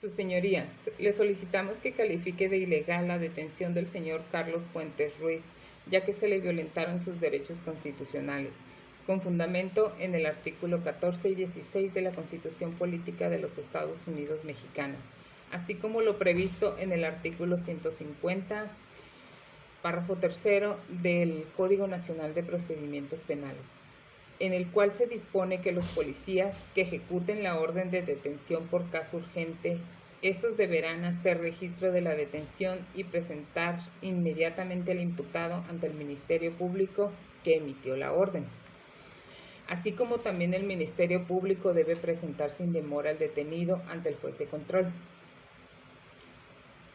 Su señoría, le solicitamos que califique de ilegal la detención del señor Carlos Puentes Ruiz, ya que se le violentaron sus derechos constitucionales, con fundamento en el artículo 14 y 16 de la Constitución Política de los Estados Unidos Mexicanos, así como lo previsto en el artículo 150, párrafo tercero del Código Nacional de Procedimientos Penales, en el cual se dispone que los policías que ejecuten la orden de detención por caso urgente, estos deberán hacer registro de la detención y presentar inmediatamente al imputado ante el Ministerio Público que emitió la orden. Así como también el Ministerio Público debe presentar sin demora al detenido ante el juez de control.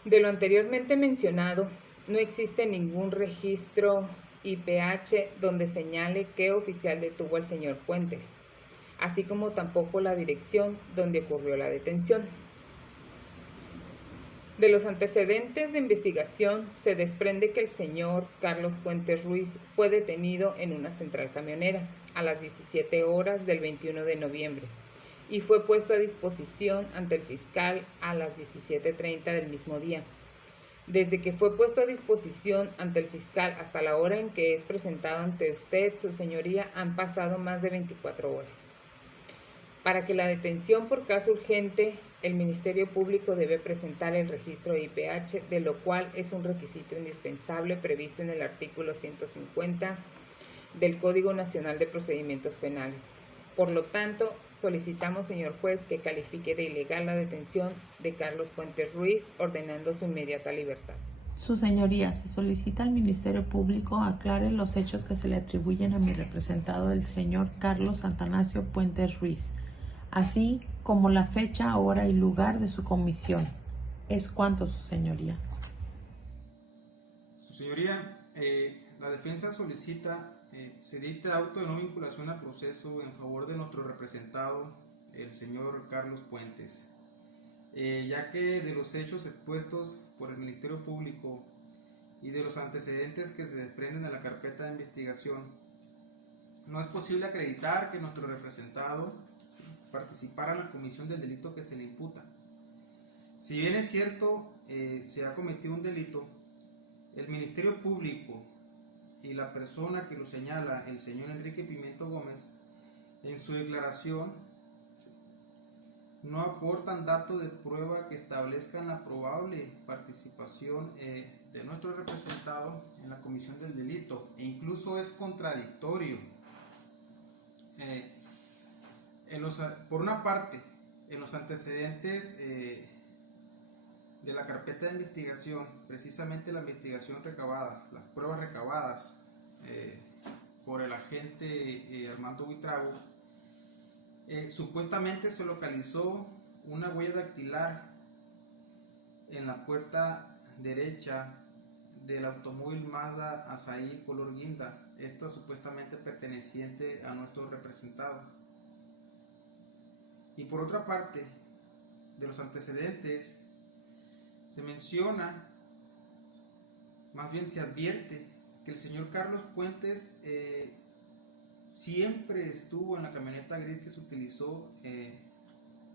De lo anteriormente mencionado, no existe ningún registro IPH donde señale qué oficial detuvo al señor Puentes, así como tampoco la dirección donde ocurrió la detención. De los antecedentes de investigación se desprende que el señor Carlos Puentes Ruiz fue detenido en una central camionera a las 17 horas del 21 de noviembre y fue puesto a disposición ante el fiscal a las 17:30 del mismo día. Desde que fue puesto a disposición ante el fiscal hasta la hora en que es presentado ante usted, su señoría, han pasado más de 24 horas. Para que la detención por caso urgente, el Ministerio Público debe presentar el registro IPH, de lo cual es un requisito indispensable previsto en el artículo 150 del Código Nacional de Procedimientos Penales. Por lo tanto, solicitamos, señor juez, que califique de ilegal la detención de Carlos Puentes Ruiz, ordenando su inmediata libertad. Su señoría, se solicita al Ministerio Público aclare los hechos que se le atribuyen a mi representado, el señor Carlos Atanasio Puentes Ruiz, así como la fecha, hora y lugar de su comisión. Es cuanto, su señoría. Su señoría, la defensa solicita se dicte auto de no vinculación al proceso en favor de nuestro representado, el señor Carlos Puentes, ya que de los hechos expuestos por el Ministerio Público y de los antecedentes que se desprenden de la carpeta de investigación, no es posible acreditar que nuestro representado participara en la comisión del delito que se le imputa. Si bien es cierto, se ha cometido un delito, el Ministerio Público y la persona que lo señala, el señor Enrique Pimiento Gómez, en su declaración no aportan datos de prueba que establezcan la probable participación de nuestro representado en la comisión del delito, e incluso es contradictorio. Por una parte, en los antecedentes de la carpeta de investigación, precisamente la investigación recabada, las pruebas recabadas por el agente Armando Buitrago, supuestamente se localizó una huella dactilar en la puerta derecha del automóvil Mazda Asahi color guinda, esta supuestamente perteneciente a nuestro representado. Y por otra parte, de los antecedentes se menciona, más bien se advierte, que el señor Carlos Puentes siempre estuvo en la camioneta gris que se utilizó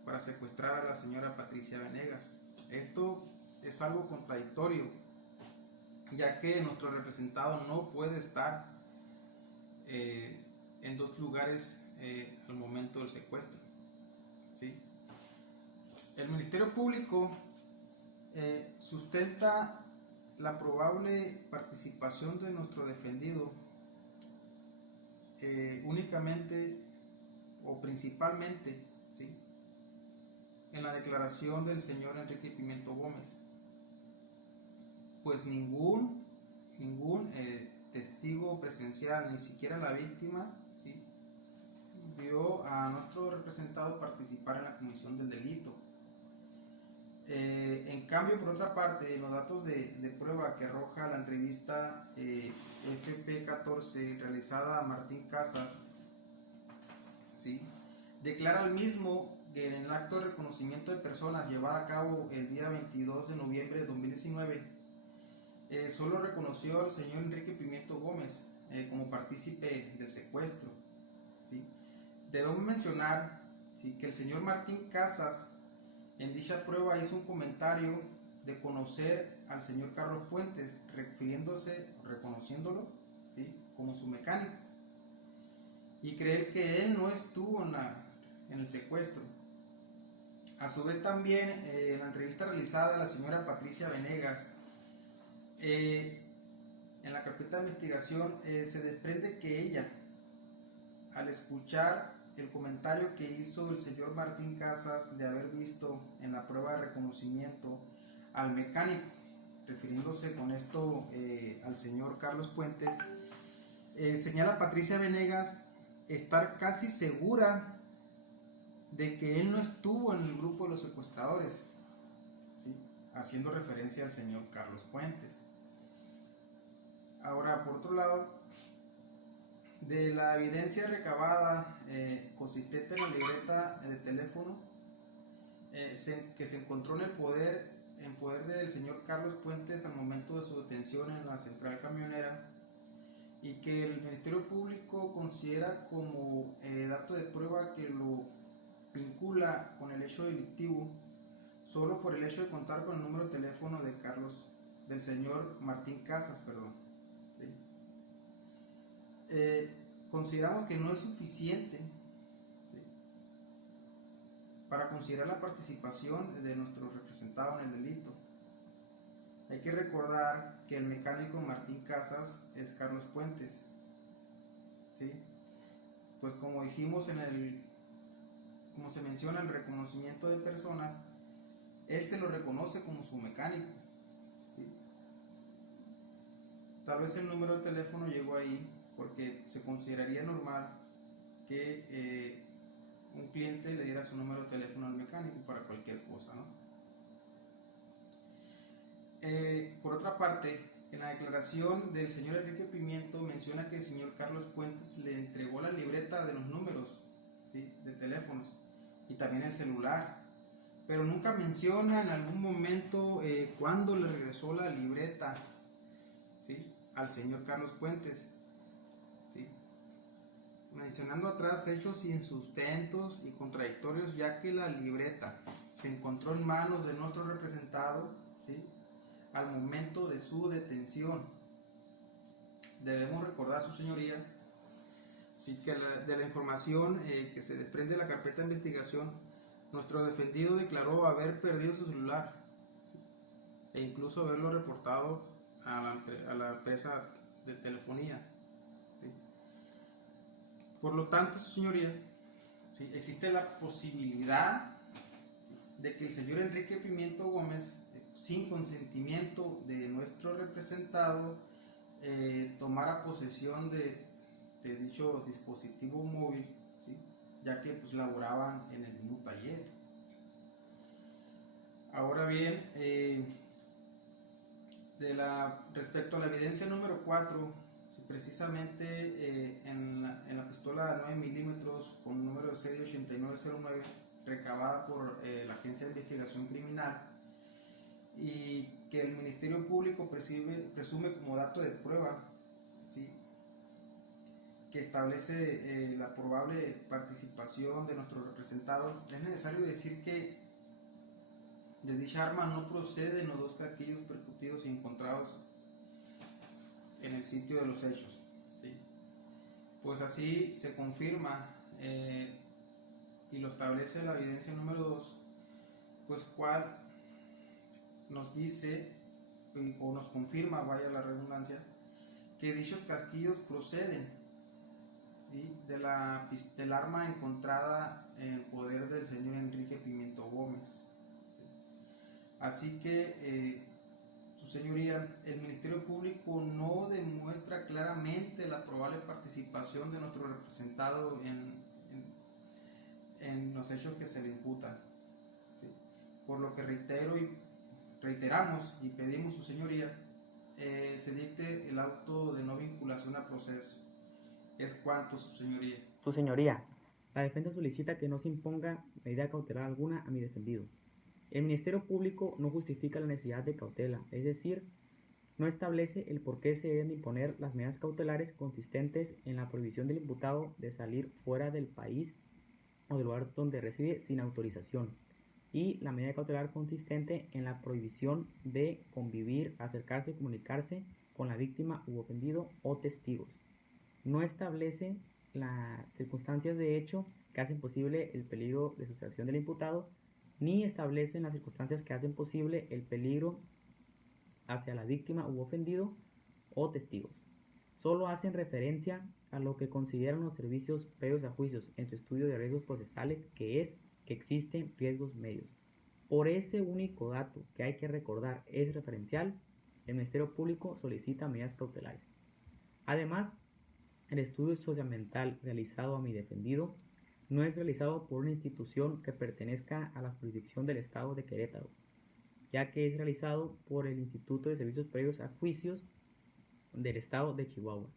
para secuestrar a la señora Patricia Venegas. Esto es algo contradictorio, ya que nuestro representado no puede estar en dos lugares al momento del secuestro, ¿sí? El Ministerio Público sustenta la probable participación de nuestro defendido únicamente o principalmente, ¿sí?, en la declaración del señor Enrique Pimiento Gómez, pues ningún testigo presencial, ni siquiera la víctima, ¿sí?, vio a nuestro representado participar en la comisión del delito. En cambio, por otra parte, en los datos de prueba que arroja la entrevista FP14 realizada a Martín Casas, ¿sí?, declara el mismo que en el acto de reconocimiento de personas llevado a cabo el día 22 de noviembre de 2019, solo reconoció al señor Enrique Pimiento Gómez como partícipe del secuestro, ¿sí? Debemos mencionar, ¿sí?, que el señor Martín Casas En dicha prueba hizo un comentario de conocer al señor Carlos Puentes, reconociéndolo, ¿sí?, como su mecánico, y creer que él no estuvo en el secuestro. A su vez también, en la entrevista realizada a la señora Patricia Venegas, en la carpeta de investigación, se desprende que ella, al escuchar el comentario que hizo el señor Martín Casas de haber visto en la prueba de reconocimiento al mecánico, refiriéndose con esto al señor Carlos Puentes, señala Patricia Venegas estar casi segura de que él no estuvo en el grupo de los secuestradores, ¿sí?, haciendo referencia al señor Carlos Puentes. Ahora, por otro lado, de la evidencia recabada consistente en la libreta de teléfono que se encontró en poder del señor Carlos Puentes al momento de su detención en la central camionera, y que el Ministerio Público considera como dato de prueba que lo vincula con el hecho delictivo solo por el hecho de contar con el número de teléfono del señor Martín Casas, ¿sí? Consideramos que no es suficiente, ¿sí?, para considerar la participación de nuestro representado en el delito. Hay que recordar que el mecánico Martín Casas es Carlos Puentes, ¿sí? Pues como dijimos como se menciona en el reconocimiento de personas, este lo reconoce como su mecánico, ¿sí? Tal vez el número de teléfono llegó ahí porque se consideraría normal que un cliente le diera su número de teléfono al mecánico para cualquier cosa, ¿no? Por otra parte, en la declaración del señor Enrique Pimiento menciona que el señor Carlos Puentes le entregó la libreta de los números, ¿sí?, de teléfonos, y también el celular, pero nunca menciona en algún momento cuándo le regresó la libreta, ¿sí?, al señor Carlos Puentes, ¿sí?, mencionando atrás hechos insustentos y contradictorios, ya que la libreta se encontró en manos de nuestro representado, ¿sí?, al momento de su detención. Debemos recordar, su señoría, sí, que de la información que se desprende de la carpeta de investigación, nuestro defendido declaró haber perdido su celular, ¿sí?, e incluso haberlo reportado a la empresa de telefonía, ¿sí? Por lo tanto, su señoría, ¿sí?, existe la posibilidad, ¿sí?, de que el señor Enrique Pimiento Gómez, sin consentimiento de nuestro representado, tomara posesión de dicho dispositivo móvil, ¿sí?, ya que pues laboraban en el mismo taller. Ahora bien, respecto a la evidencia número 4, ¿sí?, precisamente en la pistola de 9 milímetros con número de serie 8909, recabada por la Agencia de Investigación Criminal, y que el Ministerio Público presume como dato de prueba, ¿sí?, que establece la probable participación de nuestro representado, es necesario decir que de dicha arma no proceden los dos casquillos percutidos y encontrados en el sitio de los hechos, ¿sí? Pues así se confirma y lo establece la evidencia número 2, pues cual nos dice o nos confirma, vaya la redundancia, que dichos casquillos proceden, ¿sí?, del arma encontrada en poder del señor Enrique Pimiento Gómez. Así que, su señoría, el Ministerio Público no demuestra claramente la probable participación de nuestro representado en los hechos que se le imputan, ¿sí? Por lo que reiteramos y pedimos, su señoría, se dicte el auto de no vinculación a proceso. Es cuanto, su señoría. Su señoría, la defensa solicita que no se imponga medida cautelar alguna a mi defendido. El Ministerio Público no justifica la necesidad de cautela, es decir, no establece el por qué se deben imponer las medidas cautelares consistentes en la prohibición del imputado de salir fuera del país o del lugar donde reside sin autorización, y la medida cautelar consistente en la prohibición de convivir, acercarse y comunicarse con la víctima u ofendido o testigos. No establece las circunstancias de hecho que hacen posible el peligro de sustracción del imputado, ni establecen las circunstancias que hacen posible el peligro hacia la víctima u ofendido o testigos. Solo hacen referencia a lo que consideran los servicios previos a juicios en su estudio de riesgos procesales, que es que existen riesgos medios. Por ese único dato que hay que recordar es referencial, el Ministerio Público solicita medidas cautelares. Además, el estudio socioambiental realizado a mi defendido no es realizado por una institución que pertenezca a la jurisdicción del Estado de Querétaro, ya que es realizado por el Instituto de Servicios Previos a Juicios del Estado de Chihuahua.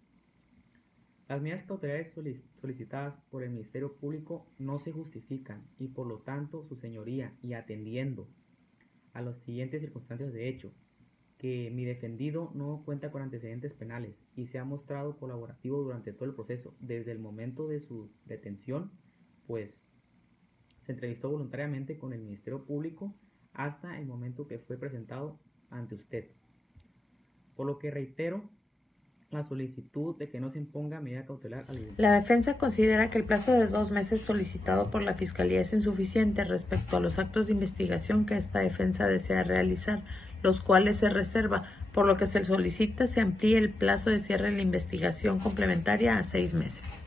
Las medidas cautelares solicitadas por el Ministerio Público no se justifican y por lo tanto su señoría, y atendiendo a las siguientes circunstancias de hecho, que mi defendido no cuenta con antecedentes penales y se ha mostrado colaborativo durante todo el proceso, desde el momento de su detención, pues se entrevistó voluntariamente con el Ministerio Público hasta el momento que fue presentado ante usted. Por lo que reitero la solicitud de que no se imponga medida cautelar al imputado. La defensa considera que el plazo de 2 meses solicitado por la Fiscalía es insuficiente respecto a los actos de investigación que esta defensa desea realizar, los cuales se reserva, por lo que se solicita se amplíe el plazo de cierre de la investigación complementaria a 6 meses.